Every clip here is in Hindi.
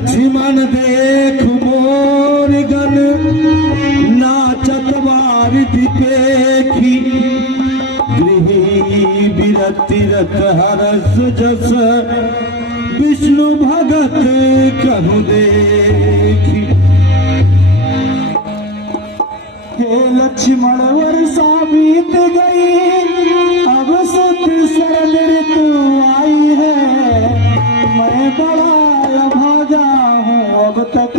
लक्ष्मण देख मोर गन नाचत वारिधि पेखी गृही बिरति रत हरस जस विष्णु भगत कहु देखी। हे लक्ष्मण वर्षा बीत गई अब सुत शरण ऋतु आई है मैं बड़ा अभागा हूँ अब तक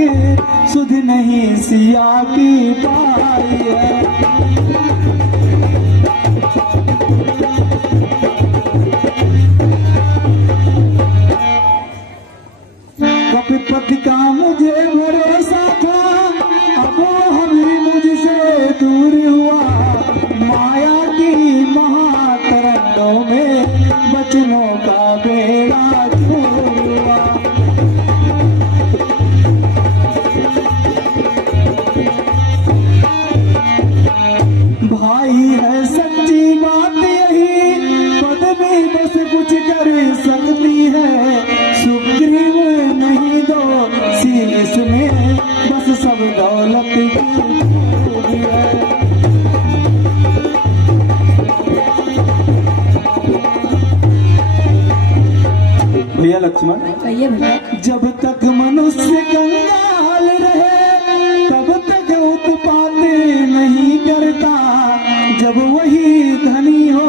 सुध नहीं सिया की पाई है। कपिपति का मुझे भरोसा था अब हमें मुझसे दूर हुआ माया की महातरंगों में बचनों का बेड़ा दूर हुआ। भाई है सच्ची बात यही पद में बस कुछ कर सकती है सुग्रीव नहीं दो शीश में बस सब दौलत की है। भैया लक्ष्मण कहिए भैया। जब तक मनुष्य कंगाल रहे तब तक उत्पात नहीं करता जब वही धनी हो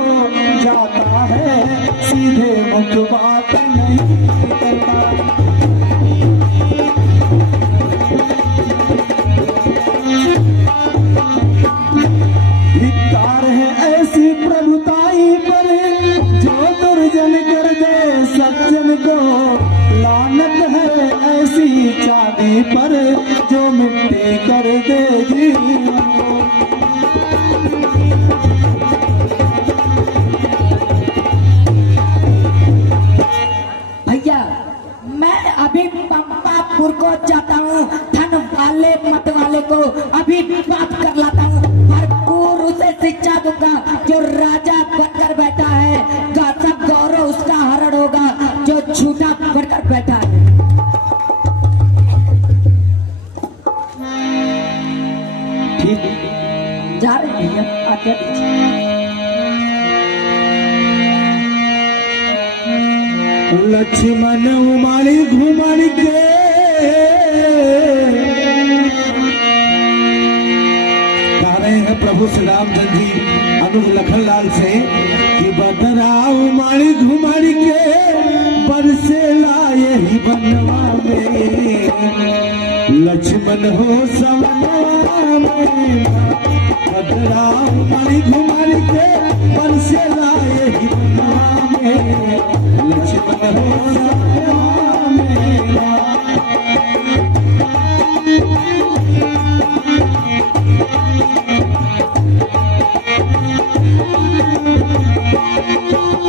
जाता है सीधे मुख बात नहीं करता। धिक्कार है ऐसी प्रभुताई पर जो दुर्जन कर दे सज्जन को लानत है ऐसी चांदी पर जो मिट्टी कर दे जीवन को। भैया मैं अभी पंपापुर को जाता हूँ धन वाले मत वाले को अभी बात कर लाता हूँ भरपूर उसे शिक्षा दूंगा जो राजा बनकर बैठा है सब गौरव उसका हरण होगा जो झूठा बनकर बैठा है। ठीक जा रहे भैया आज्ञा दीजिए। लक्ष्मण उमाड़ी घुमाड़ी के कह रहे हैं प्रभु श्री रामचंद्र जी अनुज लखनलाल से कि बदरा उमाड़ी घुमाड़ी के बरसेला यही बनवा में लक्ष्मण हो सवनवा में बदरा उमाड़ी घुमाड़ी के बरसेला यही बनवा में लक्ष्मण हो सवनवा में।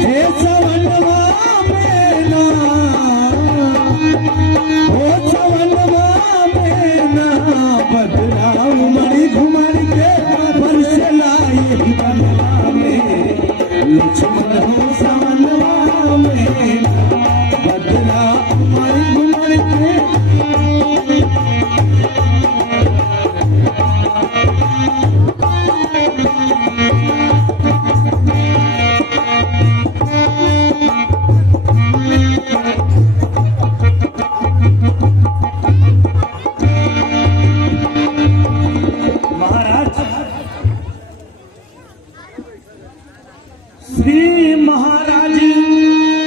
हे सवनवा में ना हो सवनवा में ना बदला उमड़ी घुमड़ के बरसला यही बनवा में लक्ष्मण हो सवनवा में ना बदला उमड़ी घुमड़ के। श्री महाराज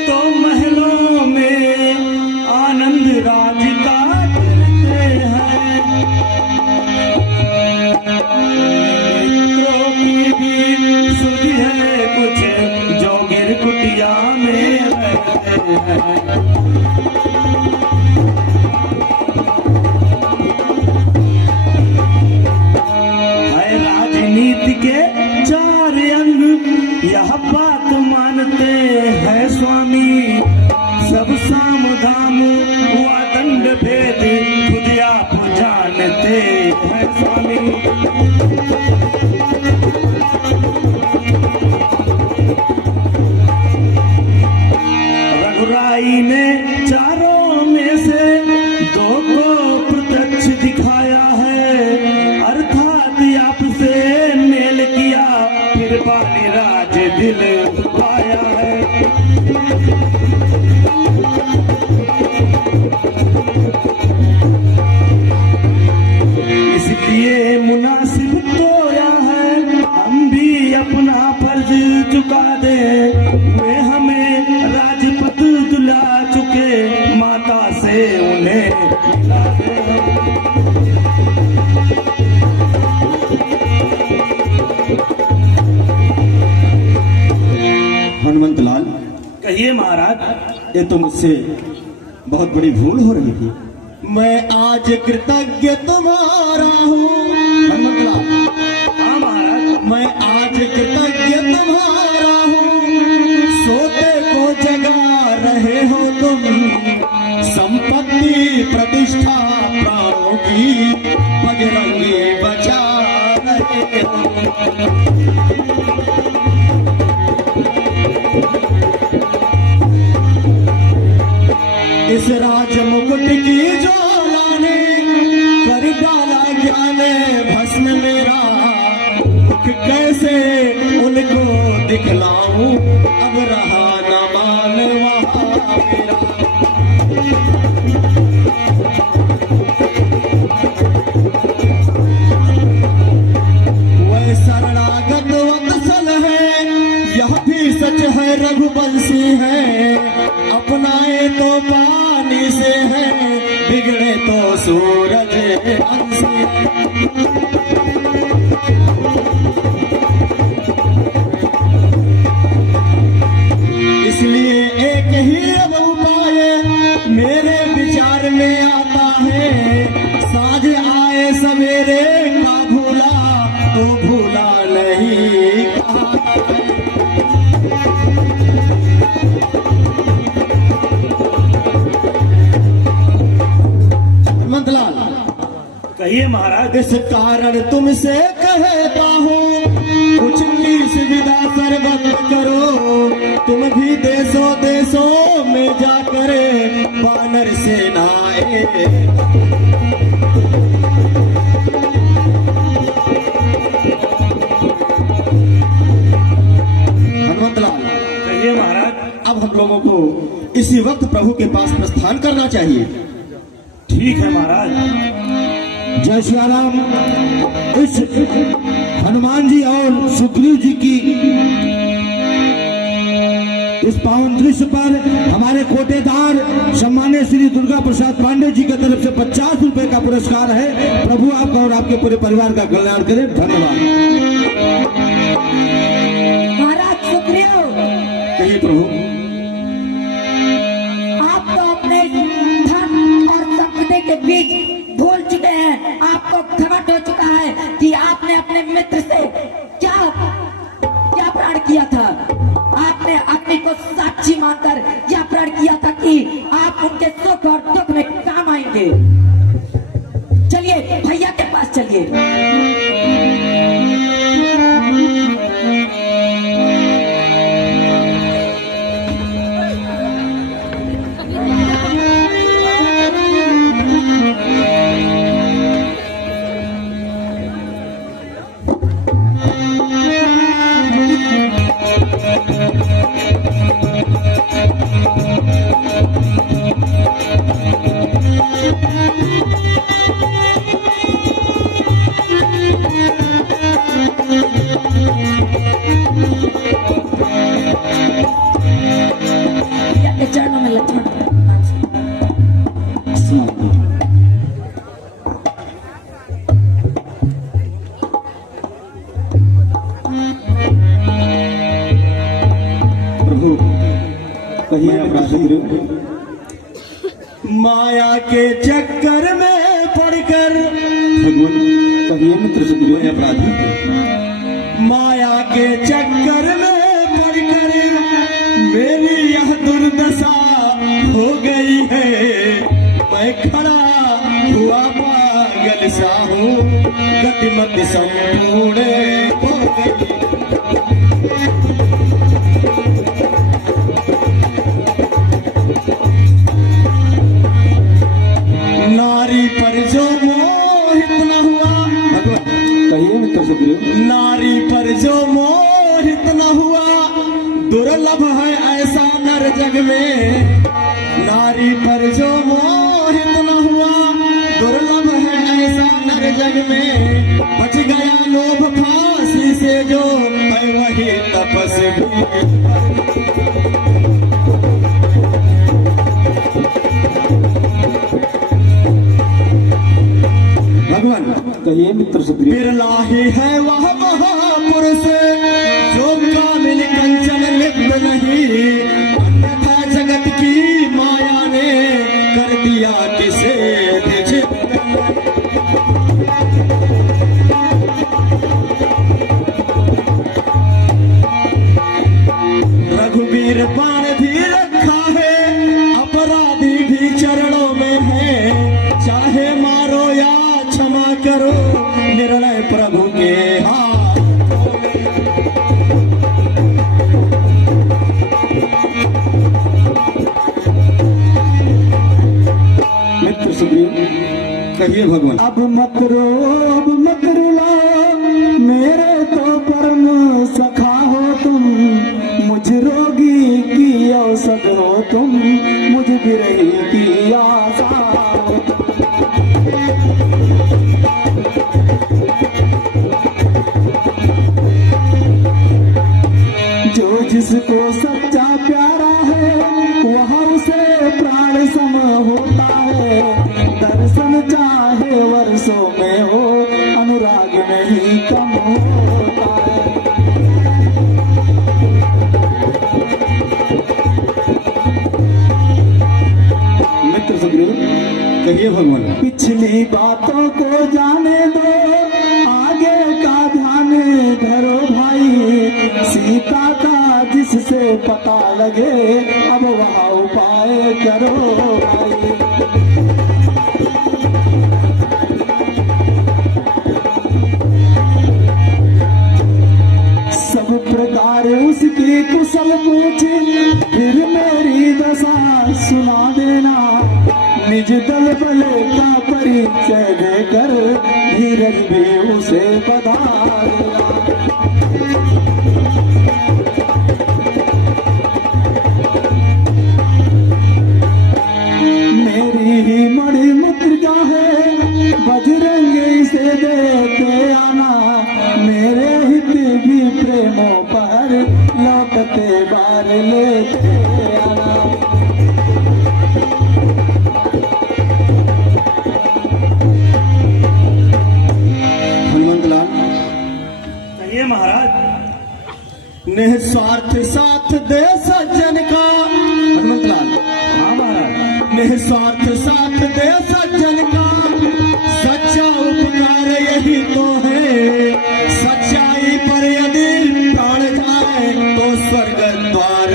तो महलों में आनंद राज काटते हैं मित्रों की भी सुधि है कुछ जो गिर कुटिया में रहते हैं। है राजनीति के चार अंग यह बात मानते हैं स्वामी सब साम धाम हुआ दंड भेद खुद आप जानते हैं स्वामी। रघुराई ने चारों में से दो इसलिए मुनासिब तो यह है हम भी अपना फर्ज चुका दे। वे हमें राजपथ दुला चुके, माता से उन्हें मिला दे। हनुमंत लाल, कहिए महाराज। ये तो मुझसे बहुत बड़ी भूल हो रही थी। मैं आज कृतज्ञ तुम्हारा हूँ। हनुमंत लाल, हाँ महाराज। मैं आज कृतज्ञ तुम्हारा हूँ। सोते को जगा रहे हो तुम, संपत्ति प्रतिष्ठा प्राणों की बजरंगी बचा रहे हो। इस राज मुकुट की ज्वाला ने कर डाला ज्ञान भस्म मेरा। दुख कैसे उनको दिखलाऊं, अब रहा न मान वहाँ मेरा। वह शरणागत वत्सल है, यह भी सच है रघुवंशी है। अपनाए तो पानी से है, बिगड़े तो सूरज अंशी। इसलिए एक ही अब उपाय मेरे विचार में आता है। साँझ आए सवेरे का भूला तो भूला नहीं कहा। हनुमंतलाल, कहिए महाराज। इस कारण तुमसे कहता हूँ, कुछ की सुविधा सर्वत करो। तुम भी देशों देशों में जाकर वानर सेनाएं। हनुमंतलाल, कहिए महाराज। अब हम लोगों को इसी वक्त प्रभु के पास प्रस्थान करना चाहिए। ठीक है महाराज। जय श्री राम। इस हनुमान जी और सुग्रीव जी की इस पावन दृश्य पर हमारे कोटेदार सम्मान्य श्री दुर्गा प्रसाद पांडे जी की तरफ से 50 रुपए का पुरस्कार है। प्रभु आपका और आपके पूरे परिवार का कल्याण करे। धन्यवाद। महाराज सुग्रीव, कहिए प्रभु। आप तो अपने धन और संपत्ति के बीच भूल चुके हैं। आपको घमंड हो चुका है कि आपने अपने मित्र से क्या क्या प्रण किया था। आपने अपने को साक्षी मानकर यह प्रण किया था कि आप उनके सुख और दुख में काम आएंगे। चलिए भैया के पास चलिए। भैया के चरणों में लक्ष्मण प्रभु, कहिए अपराध। माया के चक्कर में पड़कर भगवान, कहिए मित्र सुग्रीव अपराधी। माया के चक्कर में पड़कर मेरी यह दुर्दशा हो गई है। मैं खड़ा हुआ पागल सा हूँ, गतिमत संपूर्ण हो गई। नारी पर जो मोहित न हुआ, भगवान कहिए मित्र सुग्रीव। नारी पर जो मोहित न हुआ, दुर्लभ है ऐसा नर जग में, नारी पर जो मोहित न हुआ, दुर्लभ है ऐसा नर जग में। बच गया लोभ फांसी से जो, है वही तपस्वी। भगवान कहिए मित्र सुग्रीव। बिरला ही है वह महापुरुष, जो कामिल कंचन लिप्त नहीं, अन्यथा जगत की माया ने कर दिया किसे विचित्र। रघुवीर बाण भी रखा है, अपराधी भी चरणों में है, चाहे मारो या क्षमा करो, निर्णय प्रभु के हाथ। मित्र सुग्रीव, कहिए भगवान। अब मत रोब मत रुलाओ, मेरे तो परम सखा हो तुम। मुझ रोगी की औसत हो तुम, मुझ बिरही की आशा हो तुम। जो जिसको सच्चा प्यारा है, वह उसे प्राण सम होता है। दर्शन चाहे वर्षों में हो, अनुराग नहीं कम होता है। मित्र सुग्रीव, कहिए भगवान। पिछली बातों को जाने दो, आगे का ध्यान धरो भाई। सीता का जिससे पता लगे, अब वहाँ उपाय करो भाई। सब प्रकार उसकी कुशल पूछे, फिर मेरी दशा सुना देना। निज दल बल का परिचय देकर, धीरज भी उसे बधा देना। मेरी ही मणि मुद्रिका है, बजरंगी से देते आना। मेरे हित भी प्रेमों पर, लौटते बार लेते आना। हनुमंतलाल, कहिए महाराज। निस्वार्थ साथ दे सज्जन का। हनुमंतलाल, हाँ महाराज। निस्वार्थ साथ दे सज्जन का, सच्चा उपकार यही तो है। सच्चाई पर यदि प्राण जाए, तो स्वर्ग द्वार।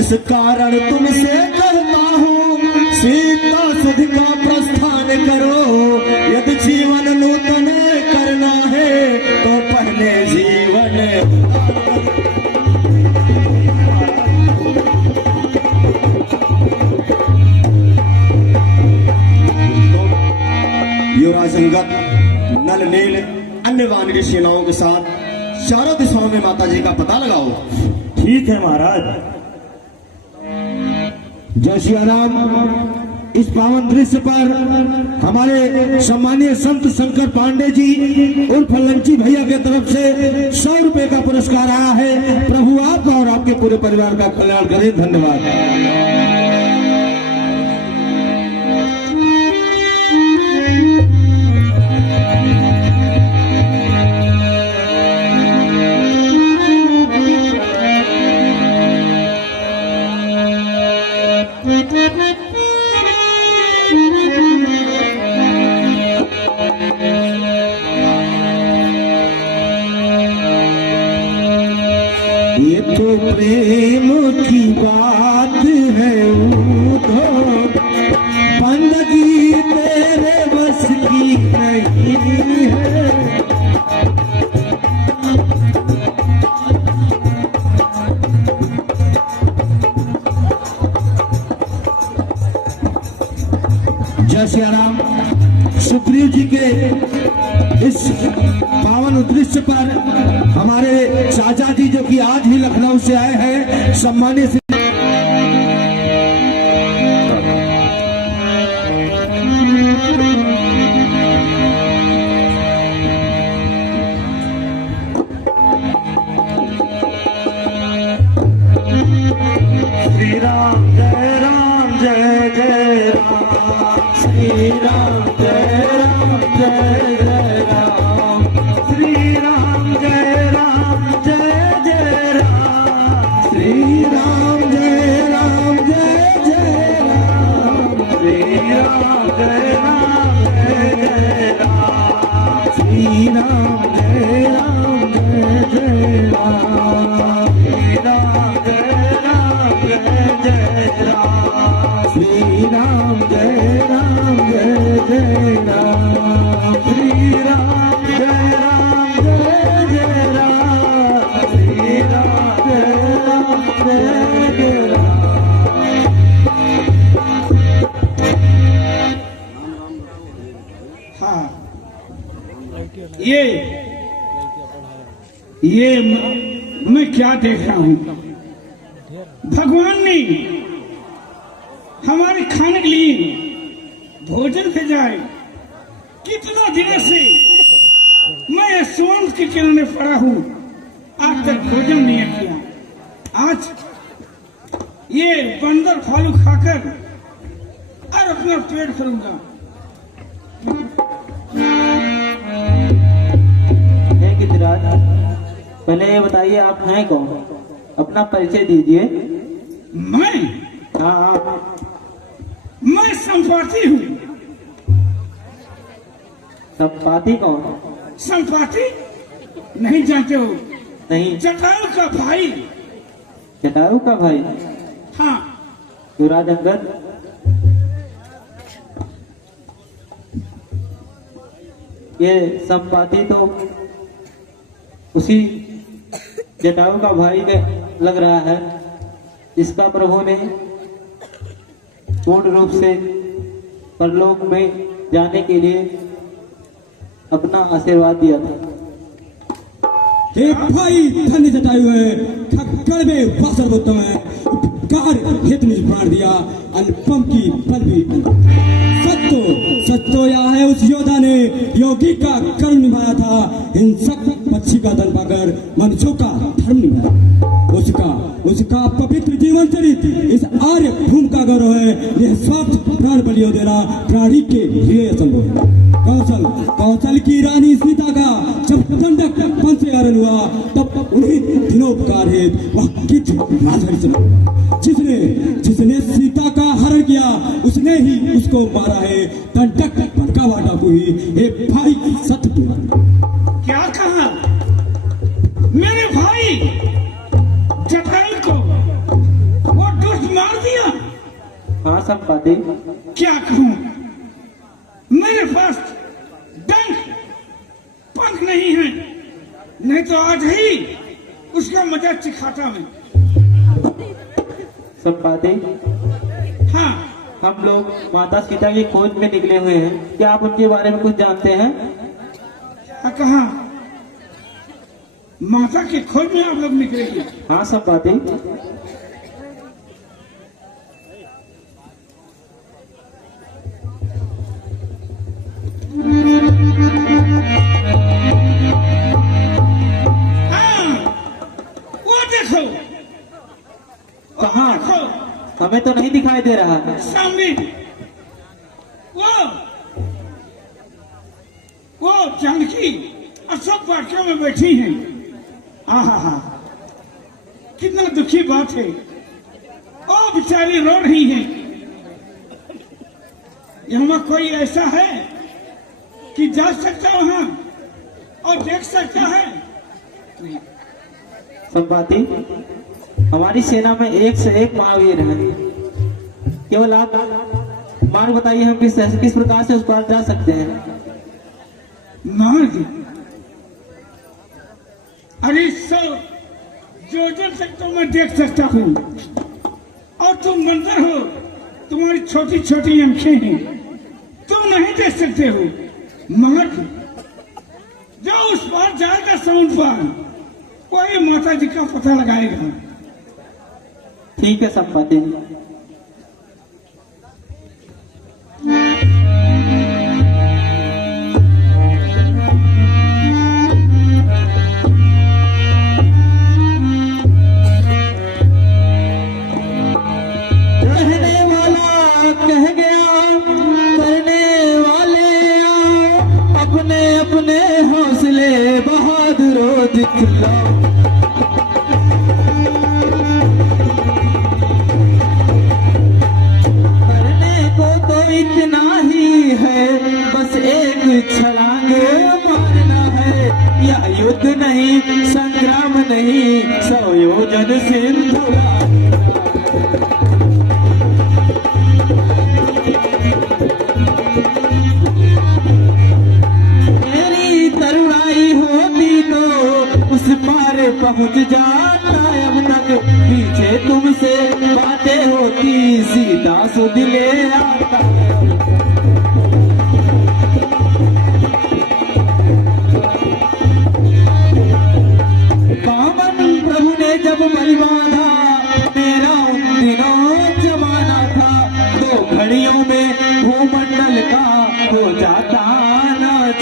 इस कारण तुमसे कहता हूँ, सीता सुध का प्रस्थान करो। यदि जीवन नूतन करना है, तो पहले जीवन। युवराज अंगद, नल नील, अन्य वानरी सेनाओं के साथ चारों दिशाओं में माता जी का पता लगाओ। ठीक है महाराज। जय सिया राम। इस पावन दृश्य पर हमारे सम्मानीय संत शंकर पांडे जी उर्फ लंची भैया के तरफ से 100 रुपए का पुरस्कार आया है। प्रभु आपका और आपके पूरे परिवार का कल्याण करें। धन्यवाद। ये तो प्रेम की बात है, उधो बंदगी तेरे बस की नहीं है। जय सिया राम। सुग्रीव जी के इस पावन दृश्य पर हमारे चाचा जी जो कि आज ही लखनऊ से आए हैं, सम्मानित श्री राम जय राम जय जय राम। श्री राम जय राम जय जय राम। श्री राम जय राम जय जय राम। श्री राम जय राम जय जय राम। श्री राम जय राम जय जय राम। श्री राम जय राम जय जय राम। श्री राम जय राम जय जय राम। श्री राम जय राम जय जय राम। श्री राम जय राम जय जय राम। श्री राम जय राम जय जय राम। हाँ ये मैं क्या देख रहा हूँ? भगवान ने हमारे खाने के लिए भोजन भेजाए। कितना दिन से मैं यशवंत के किनारे पड़ा हूँ, आज तक भोजन नहीं किया। आज ये बंदर फालू खाकर और अपना पेट भरूंगा। है गिरिराज, पहले ये बताइए आप हैं कौन? अपना परिचय दीजिए। हाँ आप। मैं संपाति हूँ। संपाति कौन? संपाति नहीं जानते हो? नहीं। जटायु का भाई। जटायु का भाई? हाँ। युवराज अंगद, ये संपाति तो उसी जटायु का भाई लग रहा है, जिसका प्रभु ने पूर्ण रूप से परलोक में जाने के लिए अपना आशीर्वाद दिया था। हे भाई, धन्य जटायु है, ठक्कर में वह सर्वोत्तम है, उपकार हेतु निज प्राण दिया, अनुपम की फल भी। सत्तो यह है उस योद्धा ने योगी का कर्म निभाया था, हिंसक पक्षी का दल पाकर मनुष्यों का धर्म निभाया। उसका पवित्र जीवन चरित इस आर्य भूमि का गौरव है। निस्वार्थ प्राण बलियो देना प्राणी के लिए असंभव है। कौशल की रानी सीता का जब दंडक पंच से हरण हुआ, तब उन्हीं दिनोपकार है वह किच जिसने सीता का हरण किया, उसने ही उसको मारा है। दंडक भटका वाटा को ही एक भाई सत्य क्या कहा? मेरे भाई जटायु को वो दुष्ट मार दिया। हाँ संपाति। क्या कहूँ? मेरे पास डंक पंख नहीं है, नहीं तो आज ही उसका मजा चिखाता मैं। संपाति, हाँ। हम लोग माता सीता की खोज में निकले हुए हैं, क्या आप उनके बारे में कुछ जानते हैं? क्या कहा? माता की खोज में आप लोग निकलेंगे? हाँ संपाति। वो देखो। कहाँ? देखो हमें तो नहीं दिखाई दे रहा है। सामने वो जानकी अशोक वाटिका में बैठी हैं। आहा, कितना दुखी बात है। ओ बेचारी रो रही हैं। यहाँ कोई ऐसा है कि जा सकता वहां और देख सकता है? नहीं। संपाति, हमारी सेना में एक से एक महावीर है, केवल आप मार्ग बताइए, हम किस प्रकार से उस पार जा सकते हैं? मार्ग? अरे जो तक तो मैं देख सकता हूँ, और तुम मंदिर हो, तुम्हारी छोटी छोटी आंखें हैं, तुम नहीं देख सकते हो। मगर जो उस पर जाएगा साउंड पर कोई माता जी का पता लगाएगा। ठीक है संपाति। कहने वाला कह गया, करने वाले आओ, अपने अपने हौसले बहादुरों दिखलाओ। करने को तो इतना ही है, बस एक छलांग मारना है। यह युद्ध नहीं, संग्राम नहीं, सौ योजन सिंधु पहुंच जाता अब तक, पीछे तुमसे बातें होती, सीधा सुध ले आता। पावन प्रभु ने जब बल बांधा, मेरा उन दिनों जमाना था। 2 घड़ियों में भूमंडल का हो जाता नाच।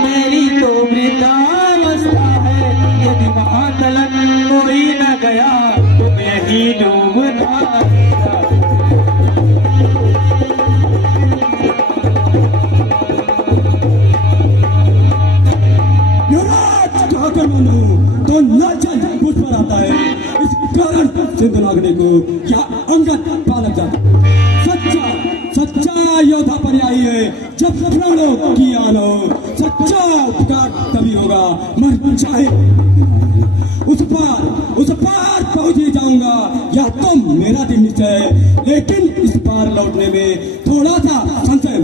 मेरी तो वृद्धावस्था है, यदि महातलन कोई न गया तुम यही डूबना। युवराज ठाकुर मनु तो लालचंद मुझ पर आता है, इस कारण सिंधु नागने को क्या अंगद पालक जाता। सच्चा योद्धा पर्यायी है जब प्राणों की आन हो। सच्चा उपकार तभी होगा मर चाहे। उस पार पहुंच ही जाऊंगा, या तुम मेरा दिन निश्चय है। लेकिन इस पार लौटने में थोड़ा सा संशय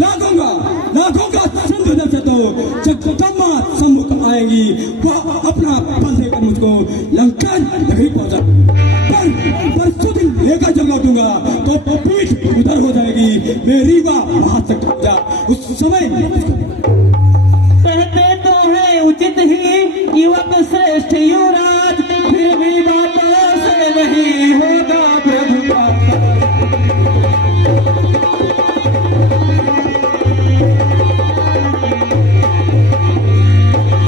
लागूंगा सिंधु नद से तो जगदम्बा सम्मुख आएंगी, वह अपना बल देकर मुझको लंका नगरी पहुंचा। पर सुदिन लेकर जब लौटूंगा तो पीठ उधर हो जाएगी, मेरी वह हाथ से टूट जा। उस समय कहते तो है उचित ही युवक श्रेष्ठ युवराज, फिर भी बातों से नहीं होगा प्रभु का।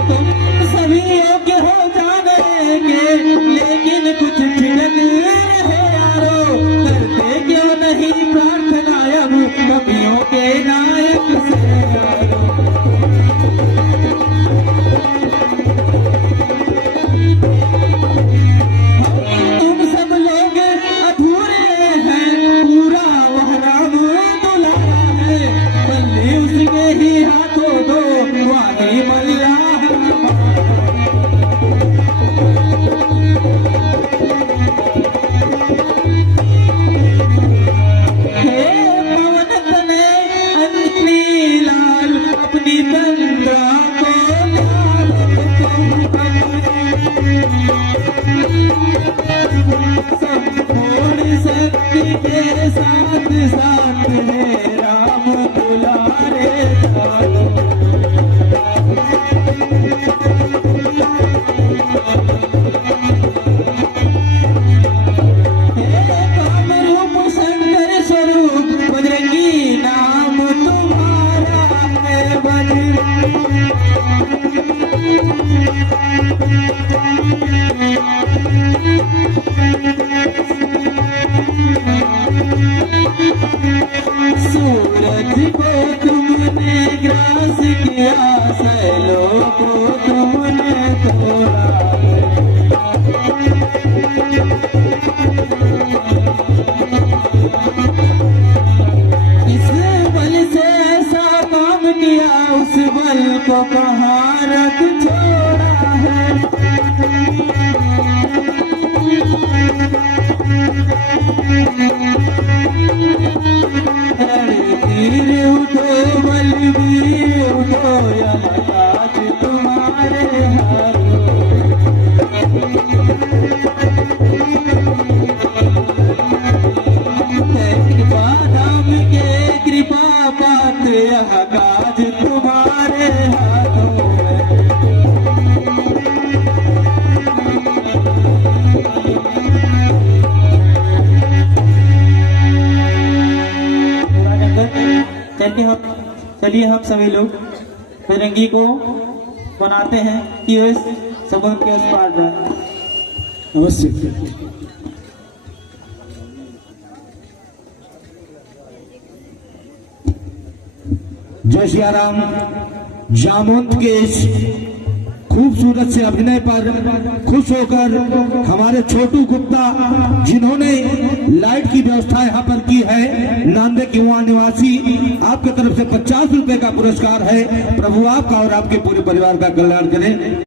तुम सभी योग्य हो जाने के, लेकिन कुछ ठिठक रहे यारो। करते क्यों नहीं प्रार्थना अब कवियों के नायक से यारो। तुम सब लोग अधूरे हैं, पूरा वह राम दुलारा है। बल्ली उसके ही हाथों दो, वाही मल्लाह। हे पवन तने अंजनी लाल, अपनी गंगा को लाल। संपूर्ण शक्ति के साथ साथ है राम दुलारे साथ। हे काम रूप शंकर स्वरूप, बजरंगी नाम तुम्हारा है बजरंगी। चलिए हम सभी लोग फिरंगी को बनाते हैं कि वे समुद्र के उस पार जाए। अवश्य। जय सिया राम। जामवंत के इस खूबसूरत से अभिनय पर खुश होकर हमारे छोटू गुप्ता, जिन्होंने लाइट की व्यवस्था यहाँ पर की है, नांदे के वहाँ निवासी, आपके तरफ से 50 रुपए का पुरस्कार है। प्रभु आपका और आपके पूरे परिवार का कल्याण करें।